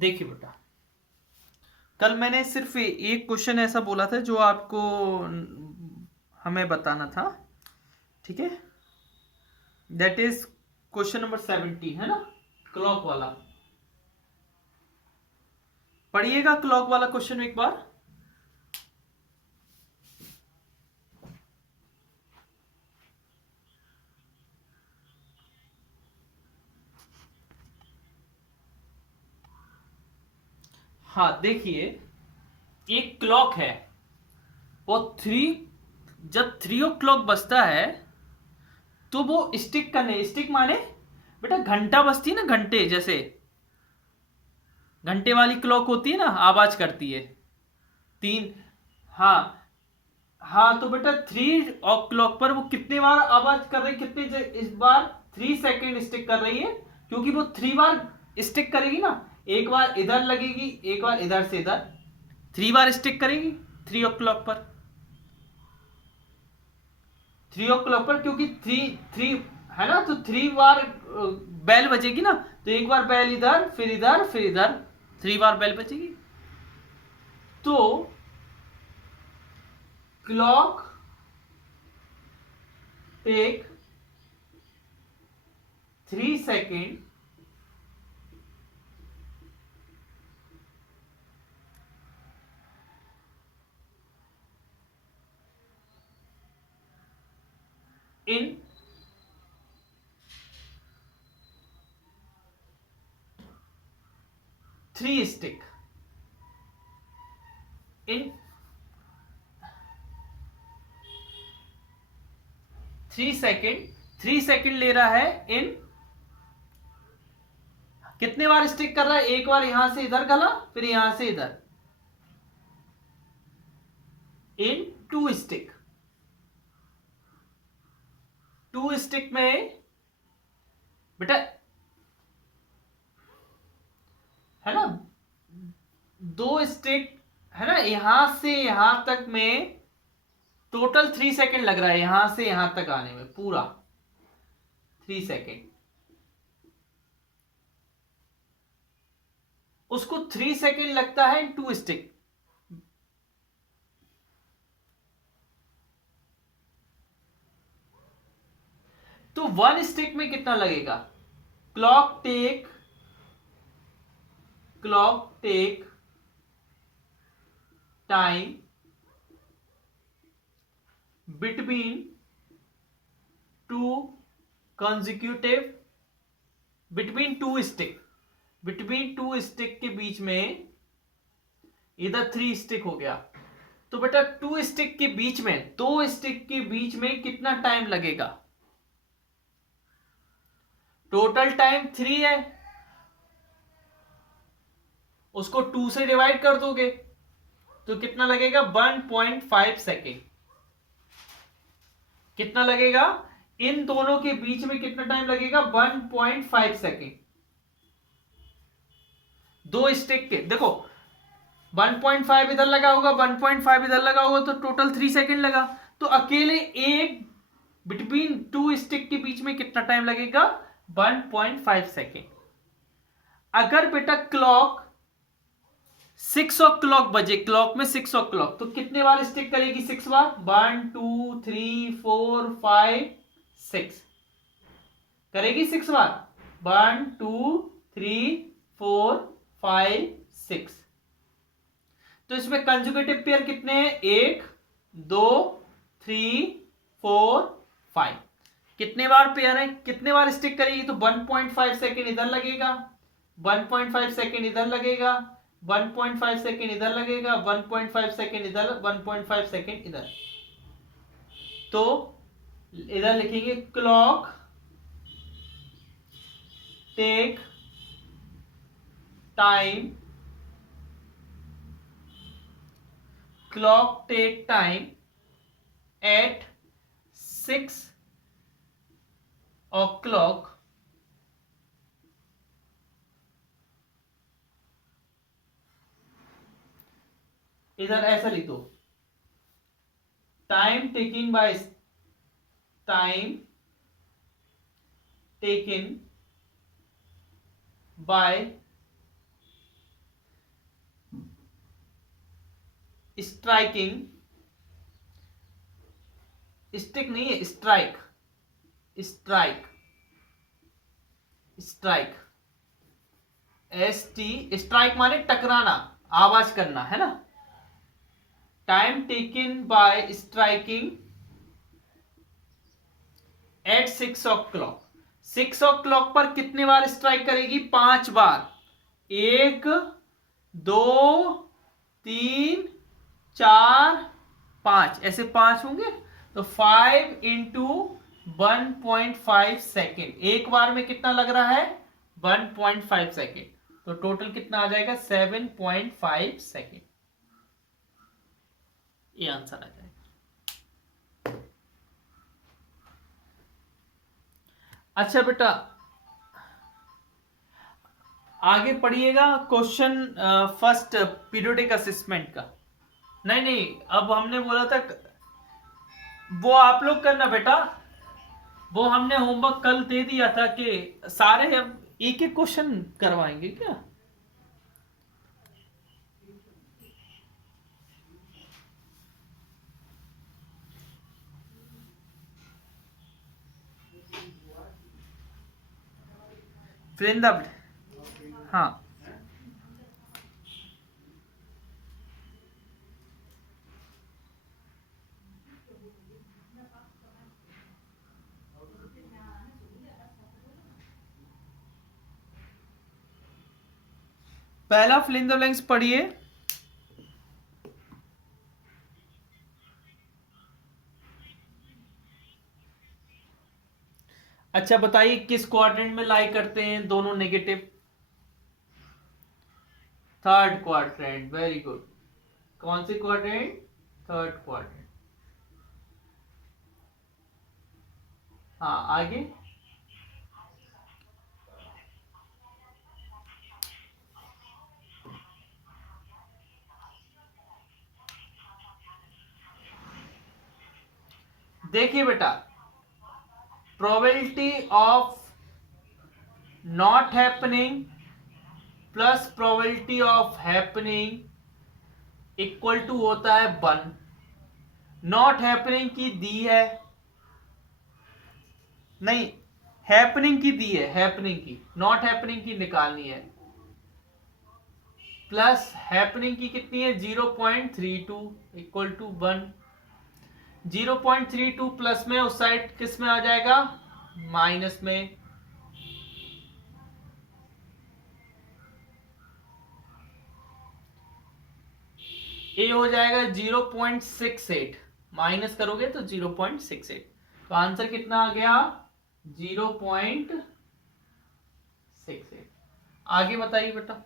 देखिए बेटा, कल मैंने सिर्फ एक क्वेश्चन ऐसा बोला था जो आपको हमें बताना था। ठीक है, दैट इज क्वेश्चन नंबर 17, है ना, क्लॉक वाला। पढ़िएगा क्लॉक वाला क्वेश्चन एक बार। हाँ देखिए, एक क्लॉक है वो जब 3 o'clock बजता है तो वो स्टिक करने, स्टिक माने बेटा घंटा बजती है ना, घंटे जैसे घंटे वाली क्लॉक होती है ना, आवाज करती है तीन। हाँ हाँ, तो बेटा 3 o'clock पर वो कितने बार आवाज कर रही, इस बार 3 सेकेंड स्टिक कर रही है, क्योंकि वो 3 बार स्टिक करेगी ना। एक बार इधर लगेगी, एक बार इधर से इधर, 3 बार स्टिक करेगी 3 o'clock पर। 3 o'clock पर क्योंकि थ्री थ्री है ना, तो 3 बार बेल बजेगी ना, तो एक बार बेल इधर, फिर इधर, फिर इधर, 3 बार बेल बजेगी। तो clock take 3 second in 3 stick in 3 second. 3 second ले रहा है इन कितने बार स्टिक कर रहा है, एक बार यहां से इधर गला, फिर यहां से इधर, इन 2 स्टिक। 2 स्टिक में बेटा है ना, 2 स्टिक है ना, यहां से यहां तक में टोटल 3 सेकेंड लग रहा है, यहां से यहां तक आने में पूरा 3 सेकेंड। उसको 3 सेकेंड लगता है 2 स्टिक। तो 1 स्टिक में कितना लगेगा? Clock take time between 2 consecutive, between two stick के बीच में, इधर 3 स्टिक हो गया, तो बेटा 2 स्टिक के बीच में, 2 स्टिक के बीच में कितना टाइम लगेगा? टोटल टाइम 3 है, उसको 2 से डिवाइड कर दोगे तो कितना लगेगा? 1.5 सेकेंड। कितना लगेगा इन दोनों के बीच में, कितना टाइम लगेगा? 1.5 सेकेंड। 2 स्टिक के देखो, 1.5 इधर लगा होगा, 1.5 इधर लगा होगा, तो टोटल 3 सेकेंड लगा। तो अकेले एक बिटवीन 2 स्टिक के बीच में कितना टाइम लगेगा? 1.5 सेकेंड। अगर बेटा क्लॉक 6 o'clock बजे, क्लॉक में 6 o'clock, तो कितने बार स्टिक करेगी? 6 बार। 1 2 3 4 5 6 करेगी 6 बार। 1 2 3 4 5 6। तो इसमें कंजुगेटिव पेयर कितने हैं? 1 2 3 4 5। कितने बार पेयर है, कितने बार स्टिक करेगी? तो 1.5 सेकेंड इधर लगेगा, 1.5 सेकेंड इधर लगेगा, 1.5 सेकेंड इधर लगेगा, 1.5 सेकेंड इधर, 1.5 सेकेंड इधर। तो इधर लिखेंगे clock take time eight 6 o'clock इधर ऐसा लिख दो, time taken bye striking, stick नहीं है, स्ट्राइक, स्ट्राइक, स्ट्राइक, स्ट्राइक माने टकराना, आवाज करना, है ना। Time taken by striking at 6 o'clock, 6 o'clock पर कितने बार स्ट्राइक करेगी? 5 बार। 1 2 3 4 5, ऐसे 5 होंगे। तो 5 इंटू 1.5 सेकेंड, एक बार में कितना लग रहा है? 1.5 सेकेंड। तो टोटल कितना आ जाएगा? 7.5 सेकेंड। ये आंसर आ जाएगा। अच्छा बेटा, आगे पढ़िएगा क्वेश्चन फर्स्ट पीरियोडिक असेसमेंट का। नहीं नहीं, अब हमने बोला था वो आप लोग करना बेटा, वो हमने होमवर्क कल दे दिया था कि सारे अब एक एक क्वेश्चन करवाएंगे क्या? वृंदा, हाँ पहला फिल इन द ब्लैंक्स पढ़िए। अच्छा बताइए किस क्वाड्रेंट में लाई करते हैं दोनों negative? Third quadrant, very good. कौन से क्वाड्रेंट? Third quadrant. हाँ आगे। देखिए बेटा, probability of not happening plus probability of happening equal to होता है 1। नॉट हैपनिंग की दी है, नहीं हैपनिंग की दी है, हैपनिंग की, नॉट हैपनिंग की निकालनी है। प्लस हैपनिंग की कितनी है? 0.32 इक्वल टू 1। 0.32 प्लस में उस साइड किस में आ जाएगा? माइनस में। ए हो जाएगा 0.68, माइनस करोगे तो 0.68। तो आंसर कितना आ गया? 0.68। आगे बताइए बेटा।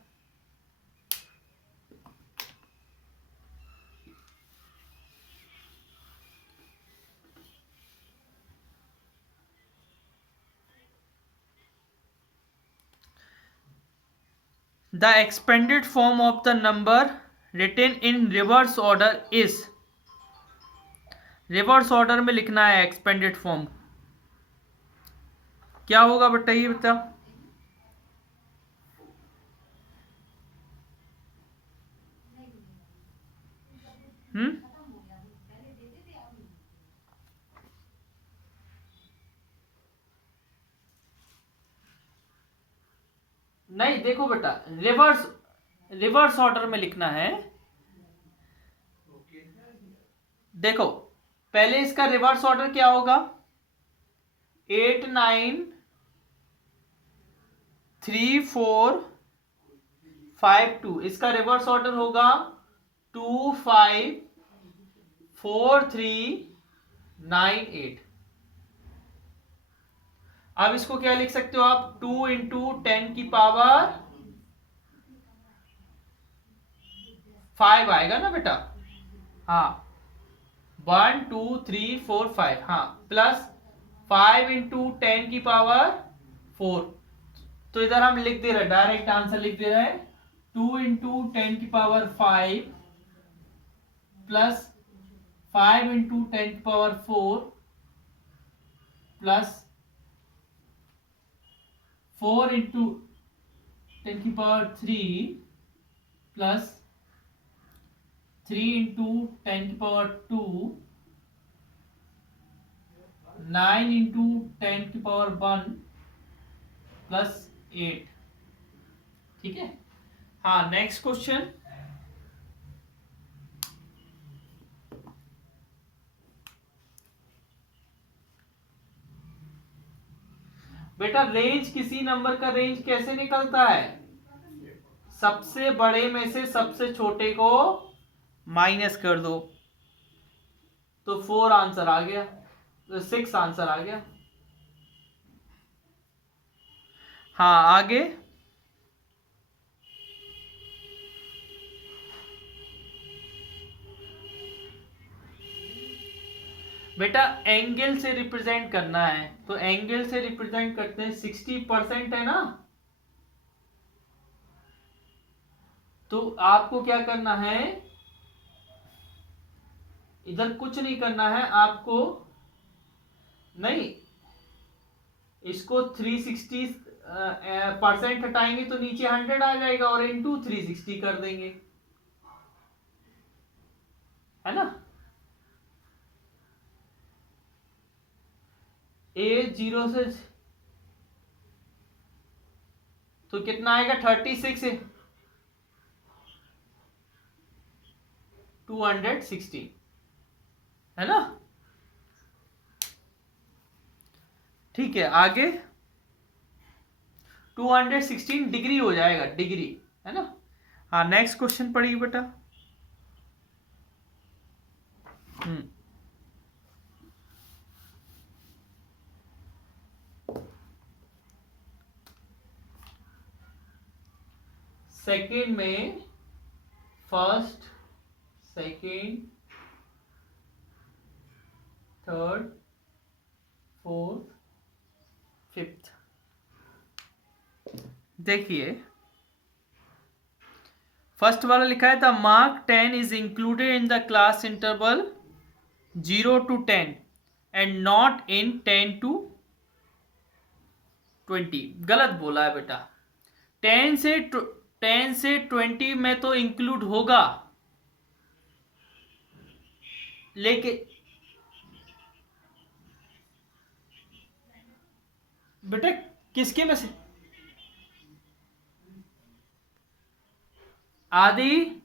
The expanded form of the number written in reverse order is, reverse order में लिखना है एक्सपेंडेड फॉर्म, क्या होगा बताइए बेटा? नहीं देखो बेटा, रिवर्स, रिवर्स ऑर्डर में लिखना है। देखो पहले इसका रिवर्स ऑर्डर क्या होगा? 8 9 3 4 5 2, इसका रिवर्स ऑर्डर होगा 2 5 4 3 9 8। अब इसको क्या लिख सकते हो आप? 2 इंटू 10 की पावर 5 आएगा ना बेटा? हाँ 1 2 3 4 5, हाँ प्लस 5 इंटू 10 की पावर 4। तो इधर हम लिख दे रहे, डायरेक्ट आंसर लिख दे रहे हैं 2 इंटू 10 की पावर 5 प्लस 5 इंटू 10 की पावर 4 प्लस 4 इंटू 10 की power 3 plus 3 into 10⁻², 9 into 10⁻1 plus 8। ठीक है। हाँ, नेक्स्ट क्वेश्चन। बेटा रेंज, किसी नंबर का रेंज कैसे निकलता है? सबसे बड़े में से सबसे छोटे को माइनस कर दो, तो 4 आंसर आ गया, तो 6 आंसर आ गया। हाँ, आगे। बेटा एंगल से रिप्रेजेंट करना है, तो एंगल से रिप्रेजेंट करते हैं। 60% है ना, तो आपको क्या करना है, इधर कुछ नहीं करना है आपको, नहीं, इसको 360% हटाएंगे तो नीचे 100 आ जाएगा, और इंटू 360 कर देंगे, है ना। ए 0 से तो कितना आएगा? 36 है, 260, है ना। ठीक है, आगे। 216 डिग्री हो जाएगा, डिग्री, है ना। हाँ, नेक्स्ट क्वेश्चन पढ़िए बेटा। सेकेंड में first, second, third, fourth, fifth. देखिए, फर्स्ट वाला लिखा है the mark 10 is included in the class interval 0 to 10 and not in 10 to 20। गलत बोला है बेटा। 10 से 20 में तो इंक्लूड होगा, लेकिन बेटा किसके में से आदि?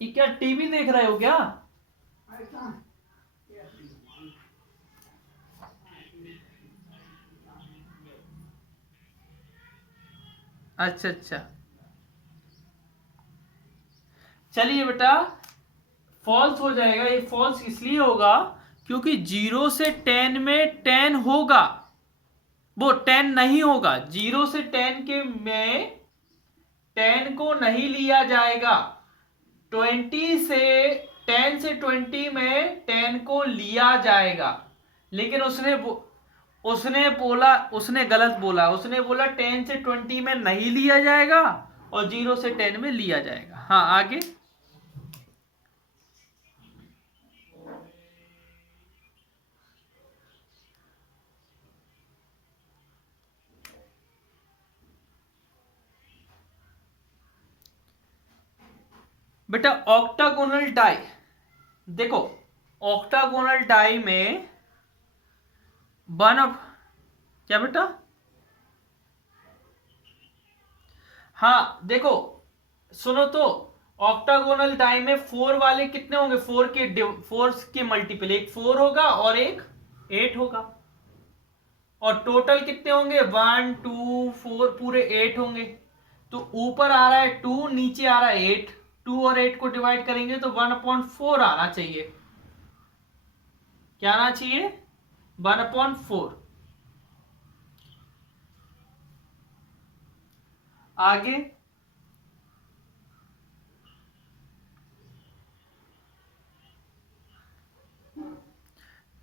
ये क्या टीवी देख रहे हो क्या? अच्छा अच्छा, चलिए बेटा, फॉल्स हो जाएगा। ये फॉल्स इसलिए होगा क्योंकि 0 से 10 में 10 होगा, वो 10 नहीं होगा। 0 से 10 के में 10 को नहीं लिया जाएगा। 20 से 10 से 20 में 10 को लिया जाएगा, लेकिन उसने गलत बोला। उसने बोला 10 से 20 में नहीं लिया जाएगा और 0 से 10 में लिया जाएगा। हाँ, आगे। बेटा ऑक्टागोनल डाई, देखो ऑक्टागोनल डाई में वन ऑफ, क्या बेटा? हाँ देखो, सुनो तो, ऑक्टागोनल डाई में 4 वाले कितने होंगे? 4 के मल्टीपल, एक 4 होगा और एक 8 होगा, और टोटल कितने होंगे? 1 2 4, पूरे 8 होंगे। तो ऊपर आ रहा है 2, नीचे आ रहा है 8, 2 और 8 को डिवाइड करेंगे तो 1/4 आना चाहिए। क्या आना चाहिए? 1/4। आगे।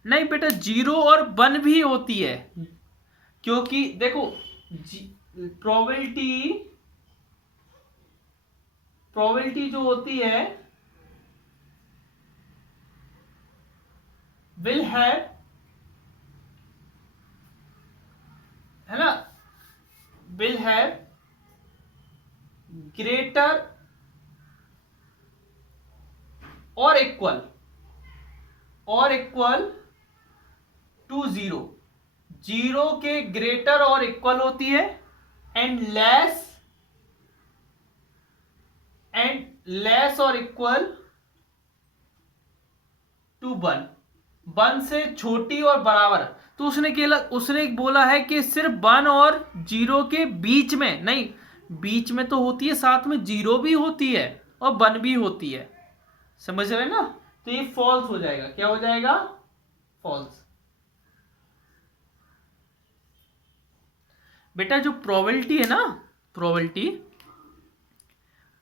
नहीं बेटा, 0 और 1 भी होती है, क्योंकि देखो प्रोबेबिलिटी प्रोबेबिलिटी जो होती है विल हैव ग्रेटर और इक्वल टू जीरो, जीरो के ग्रेटर और इक्वल होती है, एंड लेस और इक्वल टू वन, वन से छोटी और बराबर। तो उसने बोला है कि सिर्फ वन और जीरो के बीच में नहीं, बीच में तो होती है, साथ में जीरो भी होती है और वन भी होती है, समझ रहे ना। तो ये फॉल्स हो जाएगा, क्या हो जाएगा, फॉल्स। बेटा जो प्रोबेबिलिटी है ना,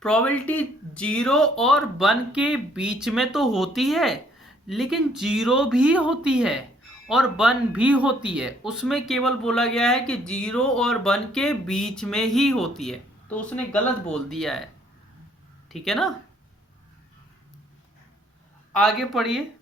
प्रोबेबिलिटी जीरो और वन के बीच में तो होती है, लेकिन जीरो भी होती है और वन भी होती है, उसमें केवल बोला गया है कि जीरो और वन के बीच में ही होती है, तो उसने गलत बोल दिया है, ठीक है ना। आगे पढ़िए।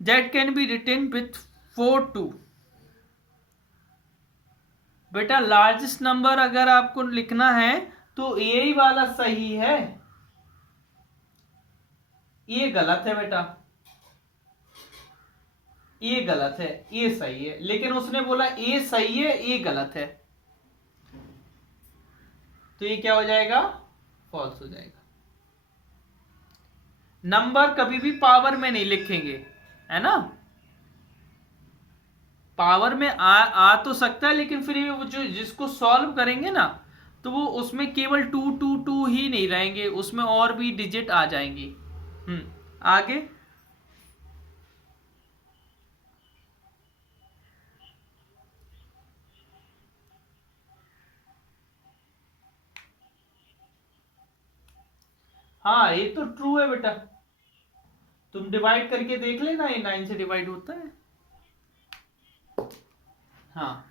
That can be written with 4 2। बेटा लार्जेस्ट नंबर अगर आपको लिखना है तो यही वाला सही है, ये गलत है बेटा, ये गलत है, ये सही है, लेकिन उसने बोला ये सही है, ये गलत है, तो ये क्या हो जाएगा, फॉल्स हो जाएगा। नंबर कभी भी पावर में नहीं लिखेंगे, है ना, पावर में आ तो सकता है, लेकिन फिर वो जो जिसको सॉल्व करेंगे ना, तो वो उसमें केवल 2 2 2 ही नहीं रहेंगे, उसमें और भी डिजिट आ जाएंगी। आगे। हाँ ये तो ट्रू है बेटा, तुम डिवाइड करके देख लेना, ये 9 से डिवाइड होता है। हाँ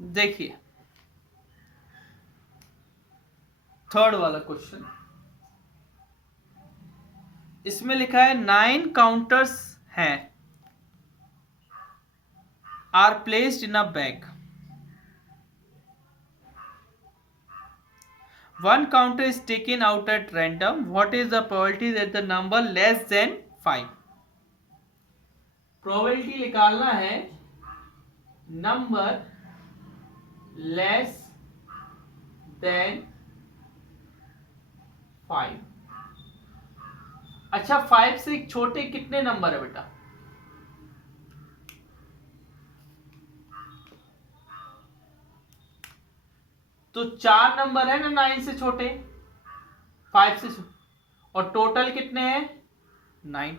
देखिए, थर्ड वाला क्वेश्चन, इसमें लिखा है 9 काउंटर्स हैं, are placed in a bag, one counter is taken out at random, what is the probability that the number less than 5। Probability निकालना है नंबर लेस देन 5। अच्छा 5 से छोटे कितने नंबर है बेटा, तो 4 नंबर है ना 9 से छोटे, 5 से और टोटल कितने हैं 9,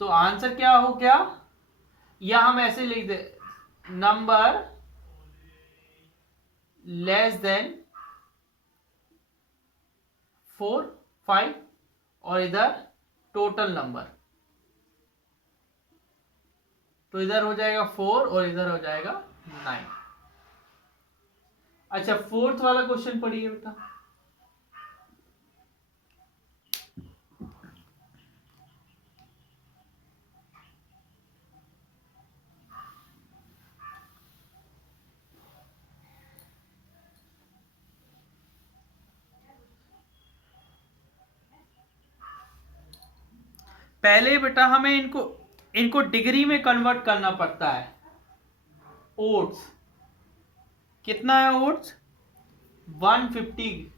तो आंसर क्या हो गया, या हम ऐसे लिख दे नंबर लेस देन 4 5 और इधर टोटल नंबर, तो इधर हो जाएगा 4 और इधर हो जाएगा 9। अच्छा फोर्थ वाला क्वेश्चन पढ़िए बेटा। पहले बेटा हमें इनको डिग्री में कन्वर्ट करना पड़ता है। ओट्स कितना है, ओट्स 150।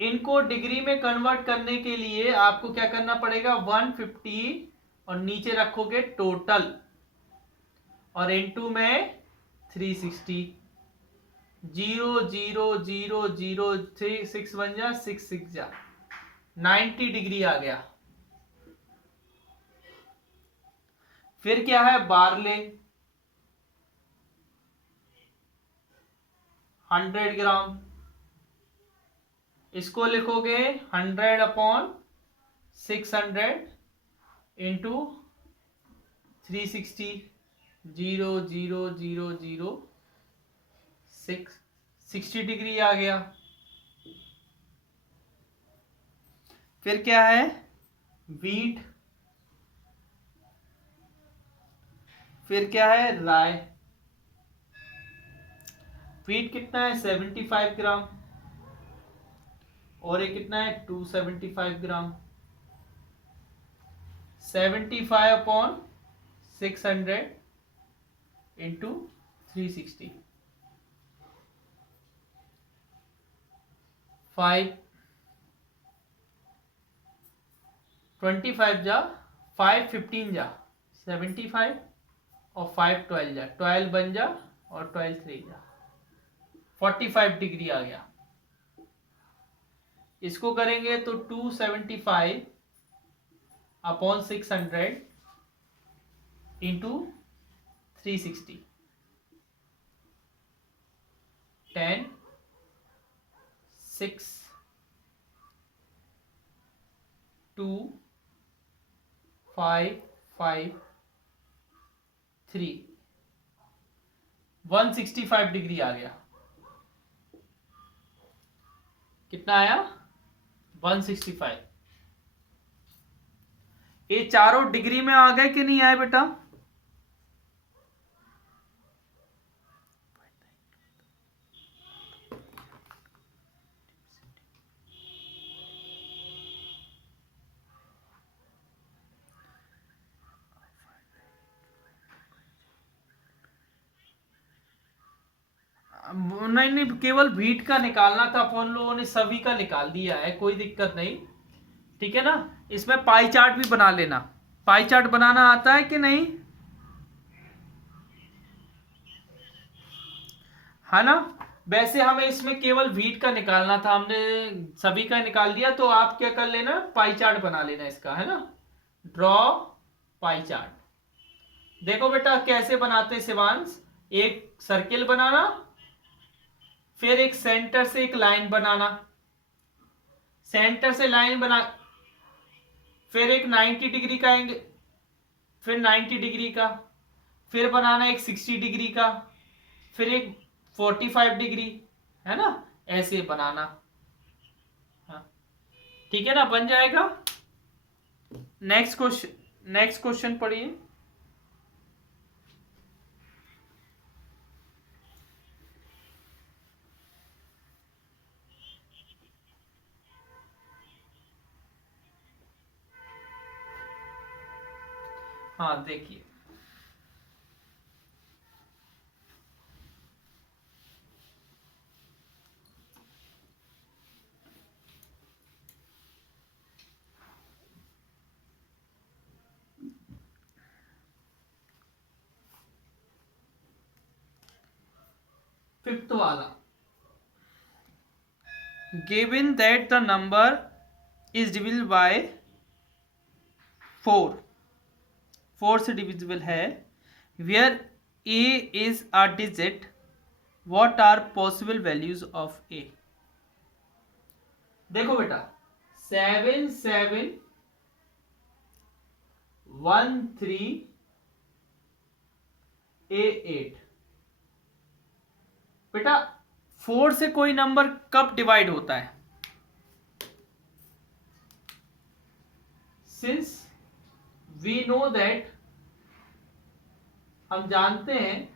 इनको डिग्री में कन्वर्ट करने के लिए आपको क्या करना पड़ेगा, 150 और नीचे रखोगे टोटल और इनटू में 360, 0 0 0 0 3 6 बन जा 6 6 जा 90 डिग्री आ गया। फिर क्या है, बार्ले 100 ग्राम, इसको लिखोगे 100/600 इंटू 360, 0.00006 60 डिग्री आ गया। फिर क्या है, वीट, फिर क्या है, राय। वीट कितना है, 75 ग्राम, और ये कितना है, 275 ग्राम। 75/600 इंटू 360, 25 जा 515 जा 75, और 512 जा 12 बन जा, और 12 3 जा 45 डिग्री आ गया। इसको करेंगे तो 275/600 इंटू 360, 10, 6, 2, 5, 5, 3, 165 डिग्री आ गया। कितना आया, 165। ये चारों डिग्री में आ गए कि नहीं आए बेटा? नहीं नहीं, केवल वीट का निकालना था, अपन लोगों ने सभी का निकाल दिया है, कोई दिक्कत नहीं, ठीक है ना। इसमें पाई चार्ट भी बना लेना। पाई चार्ट बनाना आता है कि नहीं, है ना। वैसे हमें इसमें केवल वीट का निकालना था, हमने सभी का निकाल दिया, तो आप क्या कर लेना, पाई चार्ट बना लेना इसका, है ना। Draw pie chart. देखो बेटा कैसे बनाते शिवांश, एक सर्किल बनाना, फिर एक सेंटर से एक लाइन बनाना, सेंटर से लाइन बना, फिर एक 90 डिग्री का एंगल, फिर 90 डिग्री का, फिर बनाना एक 60 डिग्री का, फिर एक 45 डिग्री, है ना, ऐसे बनाना। हाँ ठीक है ना, बन जाएगा। नेक्स्ट क्वेश्चन पढ़िए। हाँ देखिए, फिफ्थ वाला, given that the number is divisible by 4, 4 से डिविजिबल है, where a is a digit, what are possible values of a। देखो बेटा 7 7 1 3 8, बेटा 4 से कोई नंबर कब डिवाइड होता है, सिंस वी नो दैट, हम जानते हैं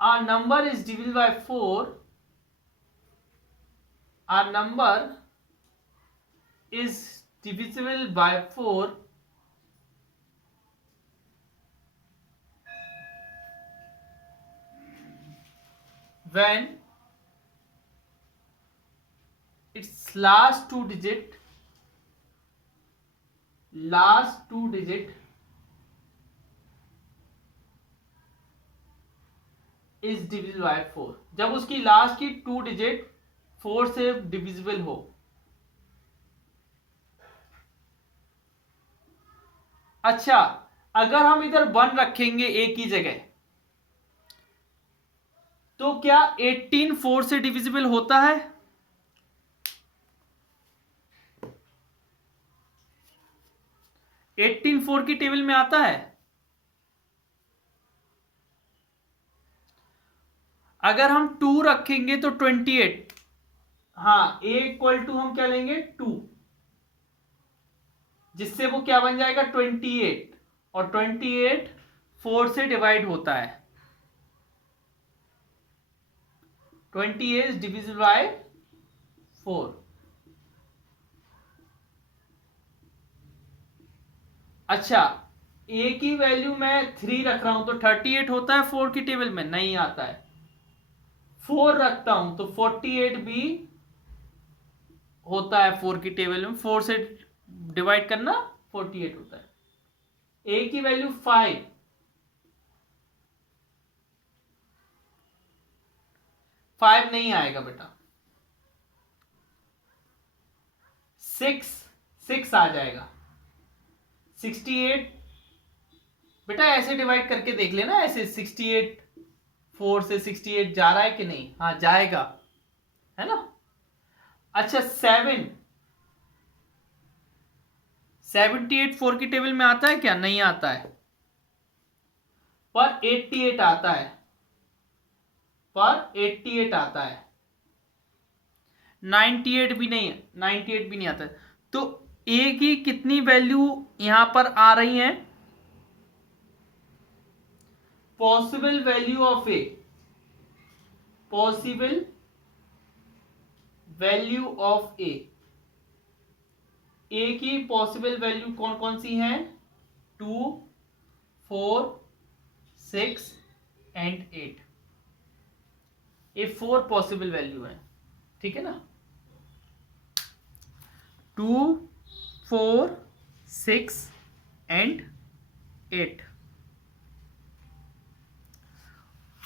our number is divisible by 4, our number is divisible by 4 when its last two digit is divisible by 4, जब उसकी लास्ट की 2 डिजिट 4 से डिविजिबल हो। अच्छा, अगर हम इधर 1 रखेंगे ए की जगह, तो क्या 18 4 से डिविजिबल होता है? एटीन 4 की टेबल में आता है? अगर हम 2 रखेंगे तो 28, हाँ, ए इक्वल टू हम क्या लेंगे 2, जिससे वो क्या बन जाएगा 28, और 28 4 से डिवाइड होता है, 28 डिविजिबल बाय 4। अच्छा, ए की वैल्यू मैं 3 रख रहा हूं तो 38 होता है 4 की टेबल में? नहीं आता है। 4 रखता हूं तो 48 भी होता है 4 की टेबल में, 4 से डिवाइड करना 48 होता है। ए की वैल्यू 5, 5 नहीं आएगा बेटा। 6, 6 आ जाएगा। 68 बेटा ऐसे डिवाइड करके देख लेना, ऐसे 68 4 से 68 जा रहा है कि नहीं? हाँ जाएगा, है ना। अच्छा 7, 78 4 की टेबल में आता है क्या? नहीं आता है। पर 88 आता है, पर 88 आता है। 98 भी नहीं, 98 भी नहीं आता है। तो ए की कितनी वैल्यू यहां पर आ रही है? Possible value of a, possible value of a, a की पॉसिबल वैल्यू कौन कौन सी है? 2, 4, 6 एंड 8। ये 4 पॉसिबल वैल्यू है, ठीक है ना। 2, 4, 6 एंड 8।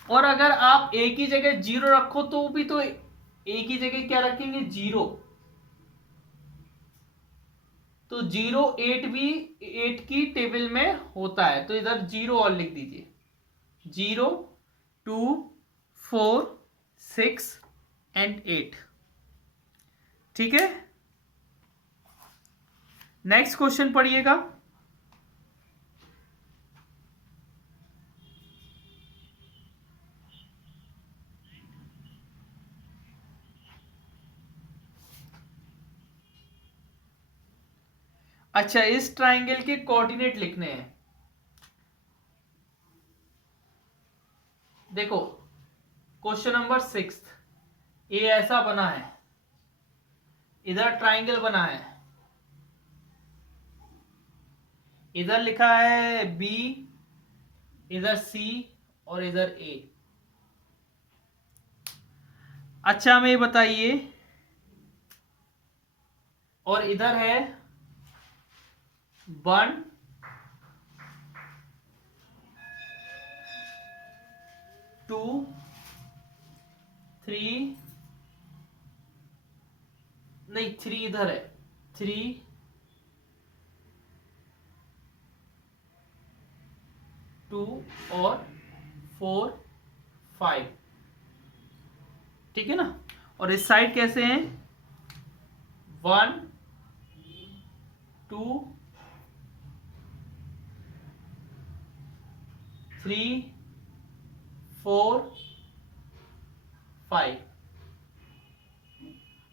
और अगर आप ए की जगह 0 रखो तो भी तो ए की जगह क्या रखेंगे? 0। तो 0 8 भी 8 की टेबल में होता है, तो इधर 0 और लिख दीजिए। 0, 2, 4, 6 एंड 8, ठीक है। नेक्स्ट क्वेश्चन पढ़िएगा। अच्छा, इस ट्राइंगल के कोऑर्डिनेट लिखने हैं। देखो क्वेश्चन नंबर 6, ए ऐसा बना है, इधर ट्राइंगल बना है, इधर लिखा है बी, इधर सी और इधर ए। अच्छा हमें ये बताइए, और इधर है 1, 2, 3, नहीं 3 इधर है, 3, 2 और 4, 5, ठीक है ना। और इस साइड कैसे हैं? 1, 2, 3, 4, 5।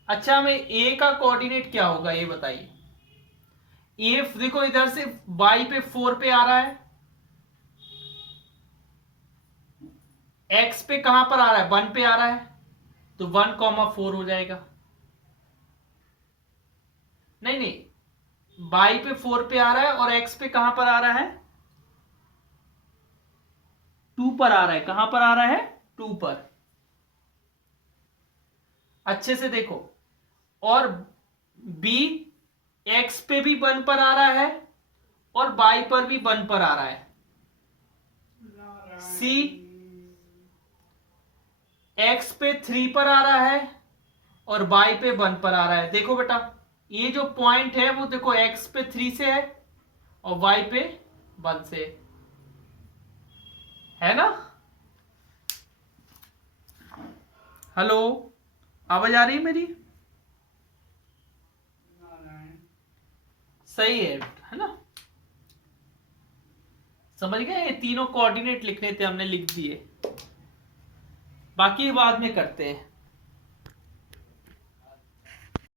अच्छा हमें ए का कोऑर्डिनेट क्या होगा ये बताइए। ए देखो इधर से y पे 4 पे आ रहा है, x पे कहां पर आ रहा है? 1 पे आ रहा है, तो 1,4 हो जाएगा। नहीं नहीं, y पे 4 पे आ रहा है और x पे कहां पर आ रहा है? 2 पर आ रहा है। कहां पर आ रहा है? 2 पर। अच्छे से देखो, और b x पे भी 1 पर आ रहा है और y पर भी 1 पर आ रहा है। c x पे 3 पर आ रहा है और y पे 1 पर आ रहा है। देखो बेटा, ये जो पॉइंट है वो देखो x पे 3 से है और y पे 1 से, है ना? हेलो, आवाज आ रही है मेरी? सही है ना? समझ गए? ये तीनों कोऑर्डिनेट लिखने थे, हमने लिख दिए, बाकी बाद में करते हैं।